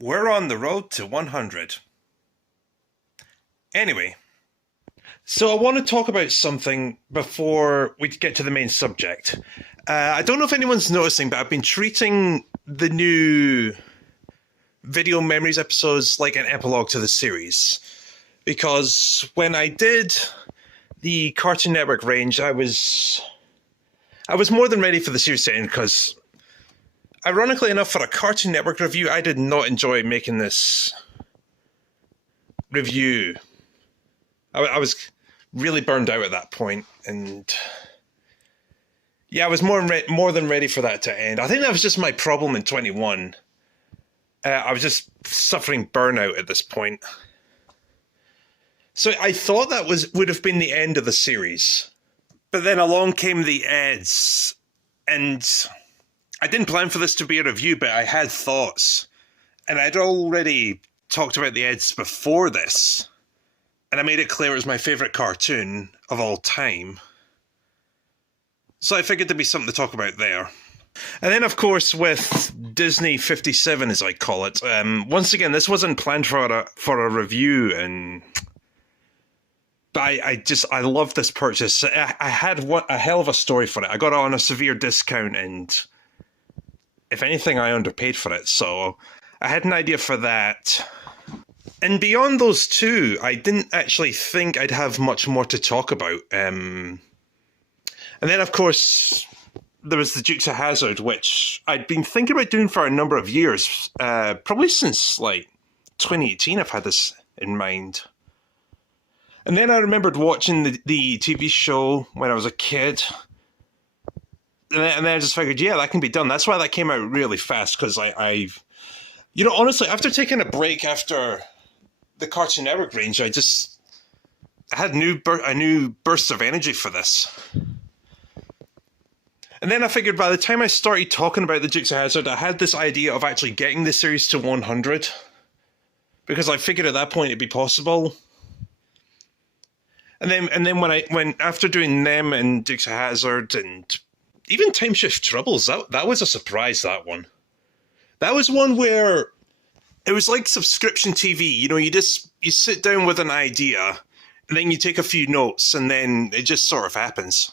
We're on the road to 100. Anyway, so I want to talk about something before we get to the main subject. I don't know if anyone's noticing, but I've been treating the new Video Memories episodes like an epilogue to the series. Because when I did the Cartoon Network range, I was more than ready for the series to end because, ironically enough, for a Cartoon Network review, I did not enjoy making this review. I was really burned out at that point, and yeah, I was more than ready for that to end. I think that was just my problem in 21. I was just suffering burnout at this point. So I thought that would have been the end of the series. But then along came the ads, and I didn't plan for this to be a review, but I had thoughts. And I'd already talked about the ads before this, and I made it clear it was my favourite cartoon of all time. So I figured there'd be something to talk about there. And then, of course, with Disney 57, as I call it, once again, this wasn't planned for a review, but I love this purchase. I had a hell of a story for it. I got it on a severe discount, and if anything, I underpaid for it. So I had an idea for that. And beyond those two, I didn't actually think I'd have much more to talk about. And then, of course, there was the Dukes of Hazzard, which I'd been thinking about doing for a number of years. Probably since, 2018, I've had this in mind. And then I remembered watching the TV show when I was a kid. And then I just figured, yeah, that can be done. That's why that came out really fast, because honestly, after taking a break after the Cartoon Network range, I had a new burst of energy for this. And then I figured by the time I started talking about the Dukes of Hazzard, I had this idea of actually getting the series to 100, because I figured at that point it'd be possible. And then when after doing them and Dukes of Hazzard and even Time Shift Troubles, that was a surprise. That was one where it was like subscription TV. You sit down with an idea, and then you take a few notes, and then it just sort of happens.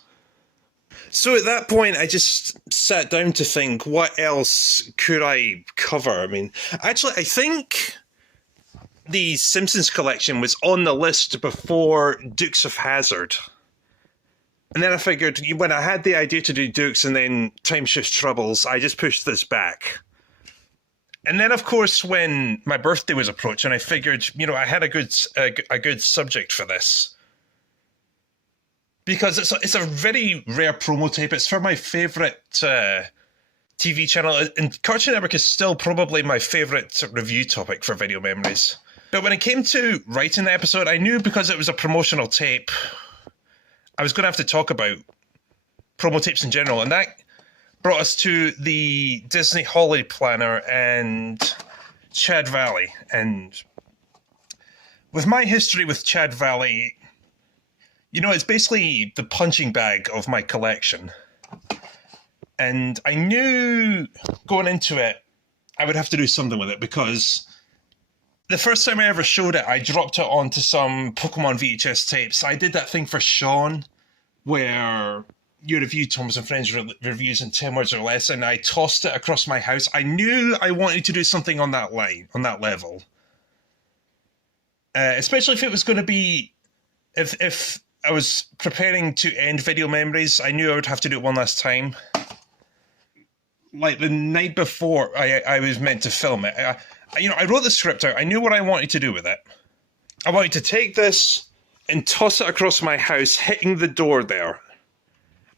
So at that point, I just sat down to think, what else could I cover? I mean, actually, I think the Simpsons collection was on the list before Dukes of Hazzard. And then I figured, when I had the idea to do Dukes and then Time Shift Troubles, I just pushed this back. And then, of course, when my birthday was approaching, I figured, I had a good subject for this. Because it's a very rare promo tape. It's for my favourite TV channel. And Cartoon Network is still probably my favourite review topic for Video Memories. But when it came to writing the episode, I knew because it was a promotional tape, I was going to have to talk about promo tapes in general. And that brought us to the Disney Holiday Planner and Chad Valley. And with my history with Chad Valley, it's basically the punching bag of my collection. And I knew going into it, I would have to do something with it, because the first time I ever showed it, I dropped it onto some Pokemon VHS tapes. I did that thing for Sean, where you review Thomas and Friends reviews in 10 words or less, and I tossed it across my house. I knew I wanted to do something on that level. Especially if it was going to be, if I was preparing to end Video Memories, I knew I would have to do it one last time. Like the night before I was meant to film it, I wrote the script out. I knew what I wanted to do with it. I wanted to take this and toss it across my house, hitting the door there.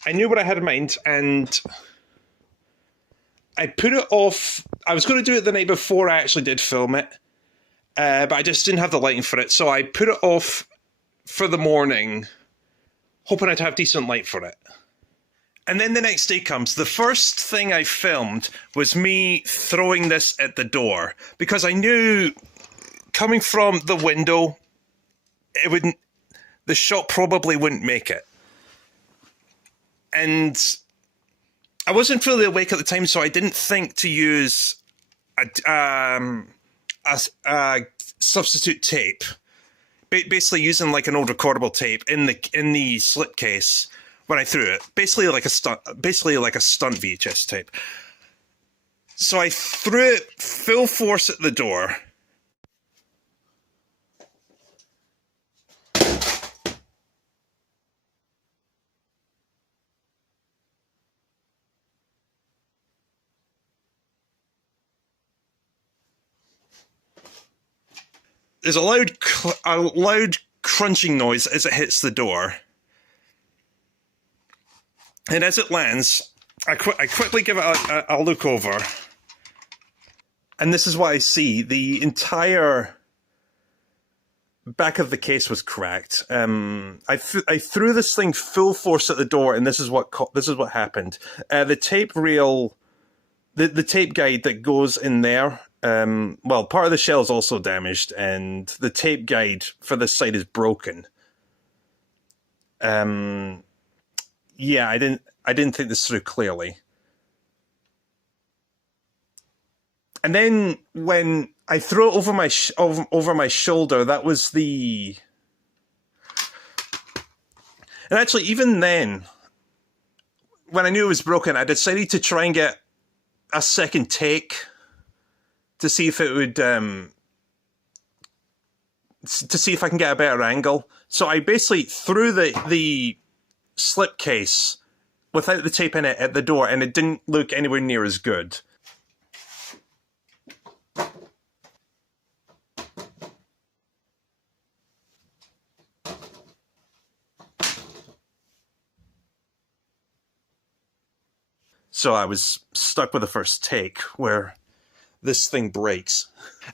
I knew what I had in mind, and I put it off. I was going to do it the night before I actually did film it, but I just didn't have the lighting for it, so I put it off for the morning, hoping I'd have decent light for it. And then the next day comes. The first thing I filmed was me throwing this at the door, because I knew coming from the window, the shot probably wouldn't make it. And I wasn't fully awake at the time, so I didn't think to use a substitute tape, basically using like an old recordable tape in the slipcase when I threw it, basically like a stunt VHS tape. So I threw it full force at the door. There's a loud crunching noise as it hits the door. And as it lands, I quickly give it a look over. And this is what I see. The entire back of the case was cracked. I threw this thing full force at the door, and this is what happened. The tape reel, the tape guide that goes in there, well, part of the shell is also damaged, and the tape guide for this side is broken. Yeah, I didn't think this through clearly. And then when I threw it over my shoulder, that was the... And actually, even then, when I knew it was broken, I decided to try and get a second take to see if it would... to see if I can get a better angle. So I basically threw the slipcase without the tape in it at the door, and it didn't look anywhere near as good. So I was stuck with the first take where this thing breaks.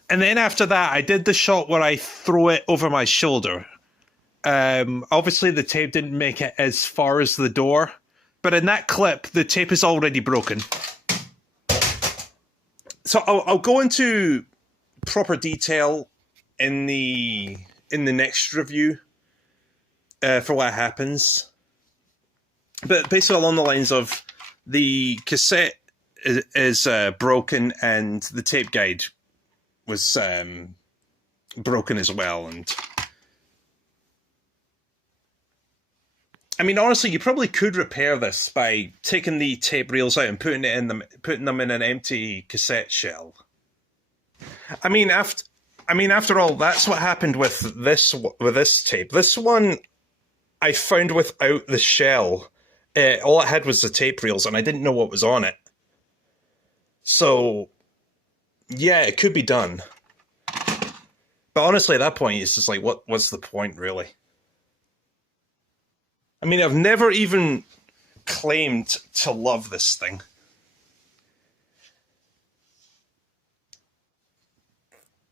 And then after that, I did the shot where I throw it over my shoulder. Obviously, the tape didn't make it as far as the door, but in that clip, the tape is already broken. So I'll go into proper detail in the next review for what happens. But basically along the lines of the cassette is broken, and the tape guide was broken as well. And I mean, honestly, you probably could repair this by taking the tape reels out and putting them in an empty cassette shell. I mean, after all, that's what happened with this tape. This one I found without the shell. All it had was the tape reels, and I didn't know what was on it. So, yeah, it could be done. But honestly, at that point, it's just like, what's the point, really? I mean, I've never even claimed to love this thing.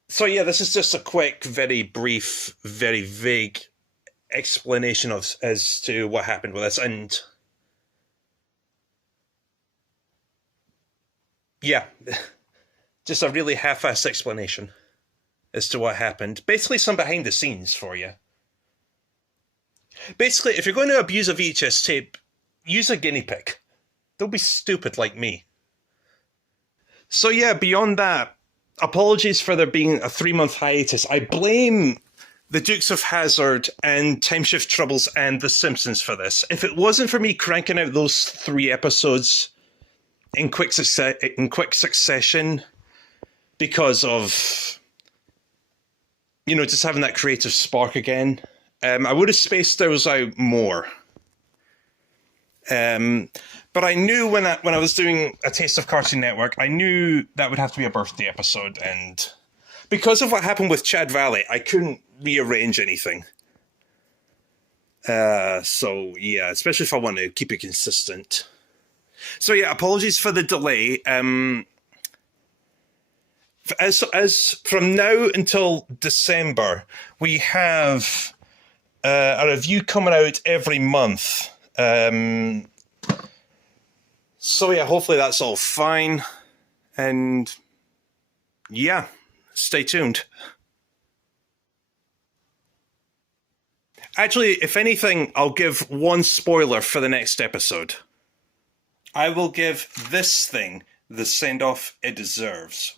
So yeah, this is just a quick, very brief, very vague explanation as to what happened with this, and yeah, just a really half-assed explanation as to what happened. Basically, some behind the scenes for you. Basically, if you're going to abuse a VHS tape, use a guinea pig. Don't be stupid like me. So yeah, beyond that, apologies for there being a 3-month hiatus. I blame the Dukes of Hazzard and Time Shift Troubles and The Simpsons for this. If it wasn't for me cranking out those 3 episodes in quick succession because of, you know, just having that creative spark again, I would have spaced those out more. But I knew when I was doing A Taste of Cartoon Network, I knew that would have to be a birthday episode, and because of what happened with Chad Valley, I couldn't rearrange anything. So yeah, especially if I want to keep it consistent. So yeah, apologies for the delay. As from now until December, we have a review coming out every month. So yeah, hopefully that's all fine. And yeah, stay tuned. Actually, if anything, I'll give one spoiler for the next episode. I will give this thing the send-off it deserves.